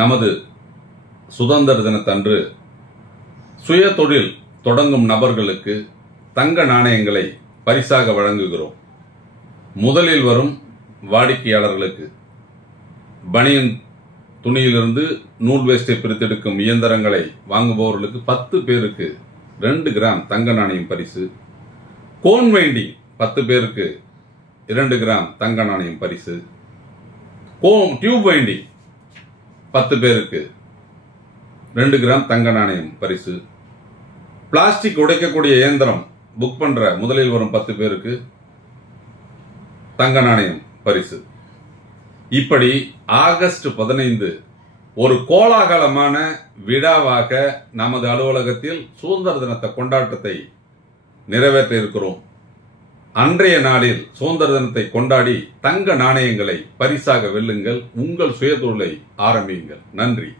நமது சுதந்திர தினத்தன்று சுய தொழில் தொடங்கும் நபர்களுக்கு தங்க நாணயங்களை பரிசாக வழங்குகிறோம். முதலில் வரும் வாடிக்கையாளர்களுக்கு பனியன் துணியிலிருந்து நூல் வேஸ்டை பிரித்தெடுக்கும் இயந்திரங்களை வாங்குபவர்களுக்கு 10 பேருக்கு 2 கிராம் தங்க நாணயம் பரிசு. கோன் வைண்டிங் 10 பேருக்கு 2 கிராம் தங்க நாணயம் பரிசு. டியூப் வைண்டிங் 10 பேருக்கு 2 கிராம் தங்க நாணயம் பரிசு. பிளாஸ்டிக் உடைக்கக்கூடிய இயந்திரம் புக் பண்ற முதலில் வரும் 10 பேருக்கு தங்க நாணயம் பரிசு. இப்படி ஆகஸ்ட் 15 ஒரு கோலாகலமான விழாவாக நமது அலுவலகத்தில் சுதந்திர தினத்தை கொண்டாட்டத்தை நிறைவேற்ற இருக்கிறோம். அன்றைய நாளில் சுதந்திர தினத்தை கொண்டாடி தங்க நாணயங்களை பரிசாக வெல்லுங்கள். உங்கள் சுயதொழிலை ஆரம்பியுங்கள். நன்றி.